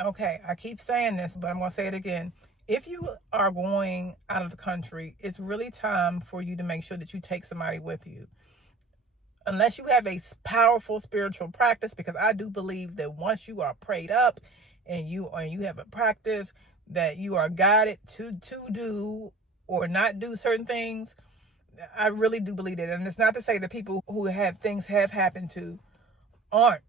Okay, I keep saying this, but I'm going to say it again. If you are going out of the country, it's really time for you to make sure that you take somebody with you. Unless you have a powerful spiritual practice, because I do believe that once you are prayed up and you have a practice that you are guided to do or not do certain things, I really do believe that. And it's not to say that people who have things have happened to aren't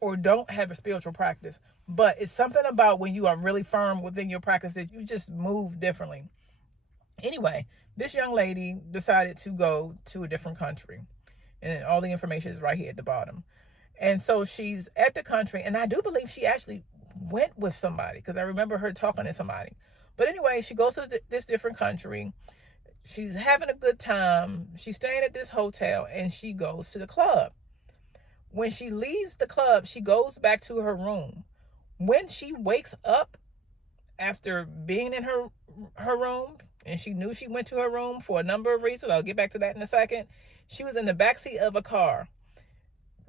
or don't have a spiritual practice, but it's something about when you are really firm within your practice that you just move differently. Anyway, this young lady decided to go to a different country, and all the information is right here at the bottom. And so she's at the country, and I do believe she actually went with somebody, because I remember her talking to somebody. But anyway, she goes to this different country. She's having a good time. She's staying at this hotel, and she goes to the club. When she leaves the club, she goes back to her room. When she wakes up after being in her room, and she knew she went to her room for a number of reasons, I'll get back to that in a second, she was in the backseat of a car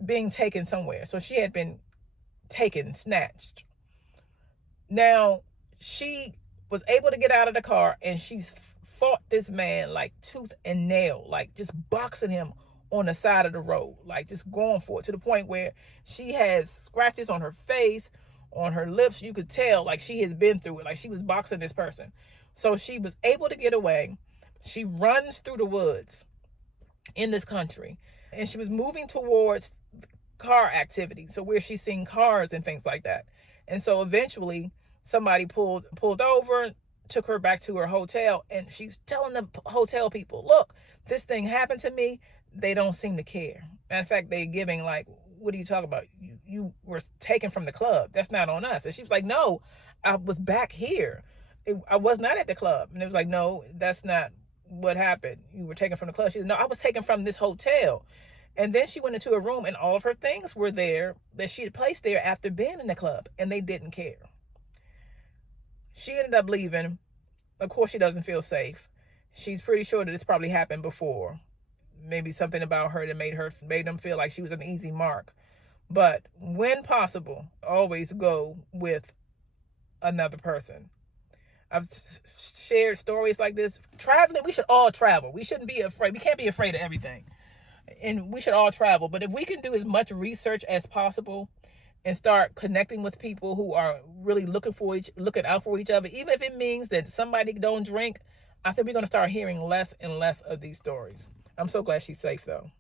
being taken somewhere. So she had been taken, snatched. Now, she was able to get out of the car, and she's fought this man like tooth and nail, like just boxing him on the side of the road, like just going for it, to the point where she has scratches on her face, on her lips. You could tell like she has been through it, like she was boxing this person. So she was able to get away. She runs through the woods in this country, and she was moving towards car activity, so where she's seeing cars and things like that. And so eventually somebody pulled over, took her back to her hotel, and she's telling the hotel people, look, this thing happened to me. They don't seem to care. Matter of fact, they're giving like, what are you talking about? You were taken from the club. That's not on us. And she was like, no, I was back here. I was not at the club. And it was like, no, that's not what happened. You were taken from the club. She said, no, I was taken from this hotel. And then she went into a room, and all of her things were there that she had placed there after being in the club, and they didn't care. She ended up leaving. Of course, she doesn't feel safe. She's pretty sure that it's probably happened before. Maybe something about her that made them feel like she was an easy mark. But when possible, always go with another person. I've shared stories like this. Traveling, we should all travel. We shouldn't be afraid. We can't be afraid of everything. And we should all travel. But if we can do as much research as possible and start connecting with people who are really looking out for each other, even if it means that somebody don't drink, I think we're going to start hearing less and less of these stories. I'm so glad she's safe, though.